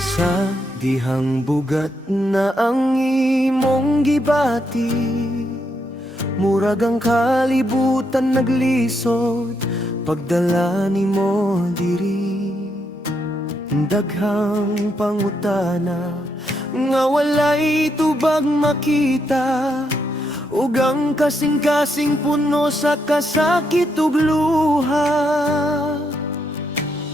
Sa dihang bugat na ang imong gibati, murag ang kalibutan naglisod pagdala nimo diri. Daghang pangutana nga walay tubag makita, ug ang kasing-kasing puno sa kasakit ug luha.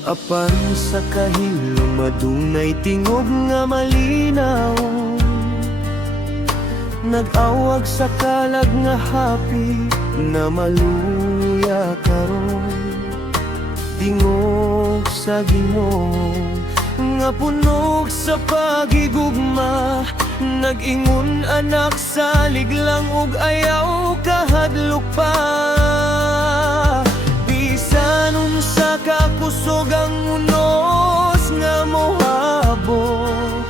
Apan sa kahilom adunay tingog nga malinaw, nag-awag sa kalag nga hapi na maluya karon. Tingog sa Ginoo nga punog sa pagigugma, nag-ingon anak salig lang ug ayaw kahadlok pa. Bisan unsa ka kusog ang unos nga mohabok,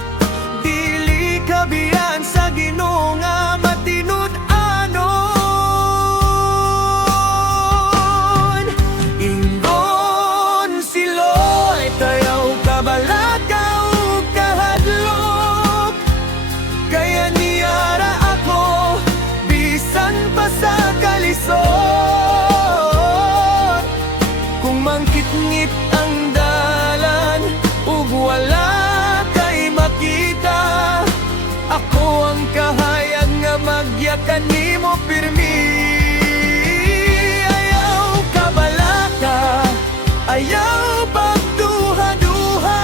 dili kabiyan sa Ginoo nga matinud-anon. Ingon si Lord tayaw kabalaka ug kahadlok, kaya niyara ako bisan pa sa kalisod. Kung mangkit-ngit ang dalan ug wala kay makita, ako ang kahayag nga magyakan nimo pirmi. Ayaw kabalaka, ayaw pagduha-duha,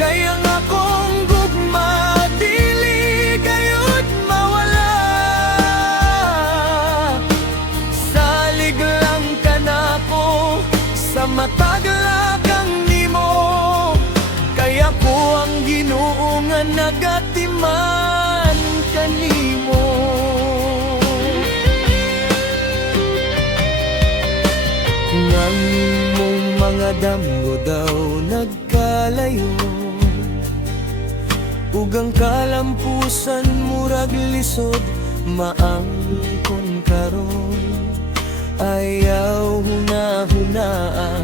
kaya nga kong gugma dili gayud mawala. Salig lang ka nako sa matag lakang nimo, kaya ko ang Ginoo nga nagatiman kanimo. Ngang imong mga damgo daw nagkalayo, ug ang kalampusan murag lisod maangkon karon. Ayaw hunahunaa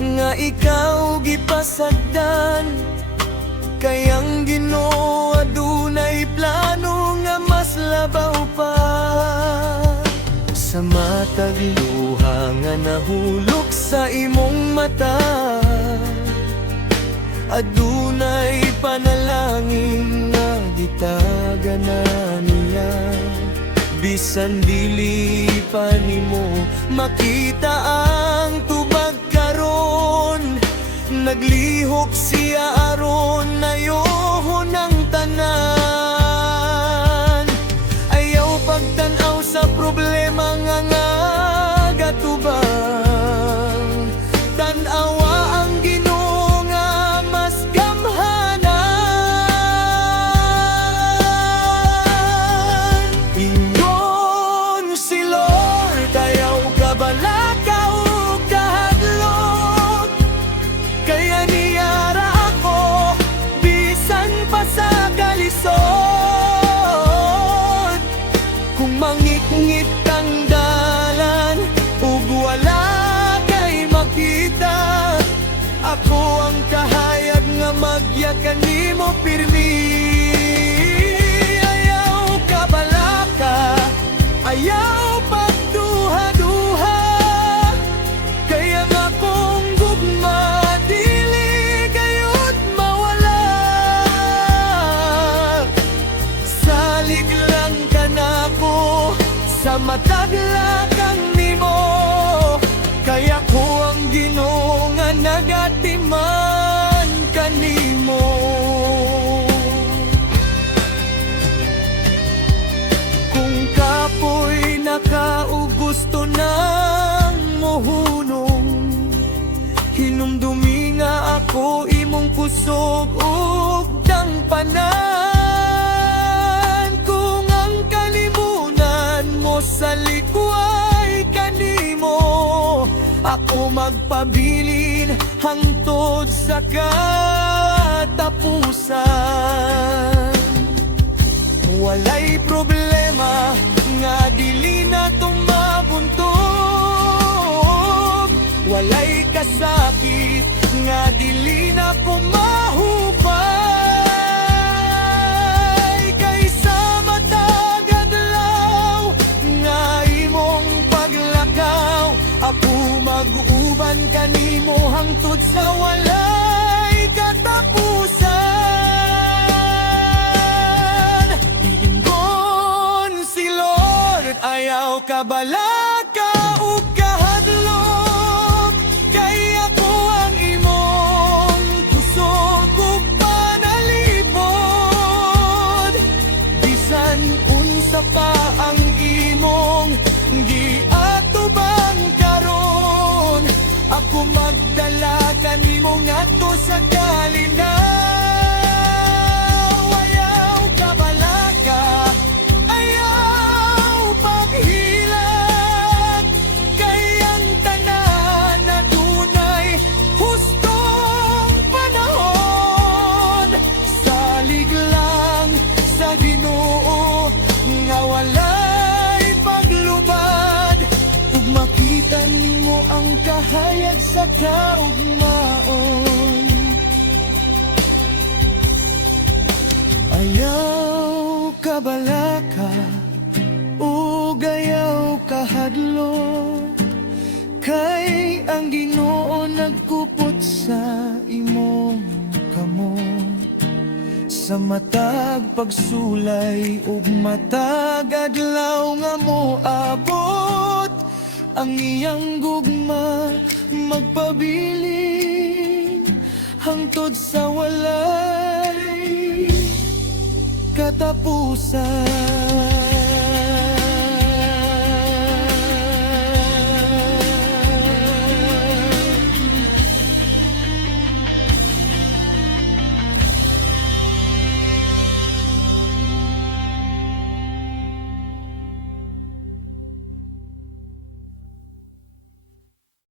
nga ikaw gipasagdan, kayang Ginoo adunay plano nga mas labaw pa. Sa matag luha nga nahulog sa imong mata, adunay panalangin nga gitagan na niya. Bisan dili pa nimo makita ang tubag karon, naglihok siya aron ayoho ng tanan. Ayaw pagtanaw sa problema nga gatubang, tan-awa ang Ginoo nga mas gamhanan. Ingon si Lord ayaw kabalaka ug kahadlok, kaya niyara ako bisan pa sa kalisod. Kung mangit-ngit ang dalan ug wala kay makita, ako ang kahayag nga magyakan nimo pirmi. Ayaw kabalaka, ayaw pagduha-duha, kaya nga kong gugma dili gayud mawala. Salig lang ka nako sa matag lakang nimo, kaya ko ang Ginoo nga nagatiman kanimo. Kung kapoy nakaug gusto nang mohunong, hinumdumi nga ako imong kusog ug dangpanan. Kung ang kalibunan mo sa likway kanimo, ako magpabilin hangtod sa katapusan. Walay problema nga dili na tong mabuntog, walay kasakit nga dili na ko mahu hangtod sa walay katapusan. Iingon si Lord, ayaw kabalaka ug kahadlok, kay ako ang imong kusog ug panalipod. Bisan unsa pa ang imong giatubang karon, ako magdala kanimo ngadto sa kalinaw. Ayaw kabalaka, ayaw paghilak, kay ang tanan adunay hustong panahon. Salig lang sa Ginoo nga walay paglubad, ug makita nimo ang kahayag sa kaugmaon. Ayaw kabalaka ug ayaw kahadlok, kay ang Ginoo nagkupot sa imong kamot. Sa matag pagsulay ug matag adlaw nga moabot, ang iyang gugma magpabiling hangtod sa walay katapusan.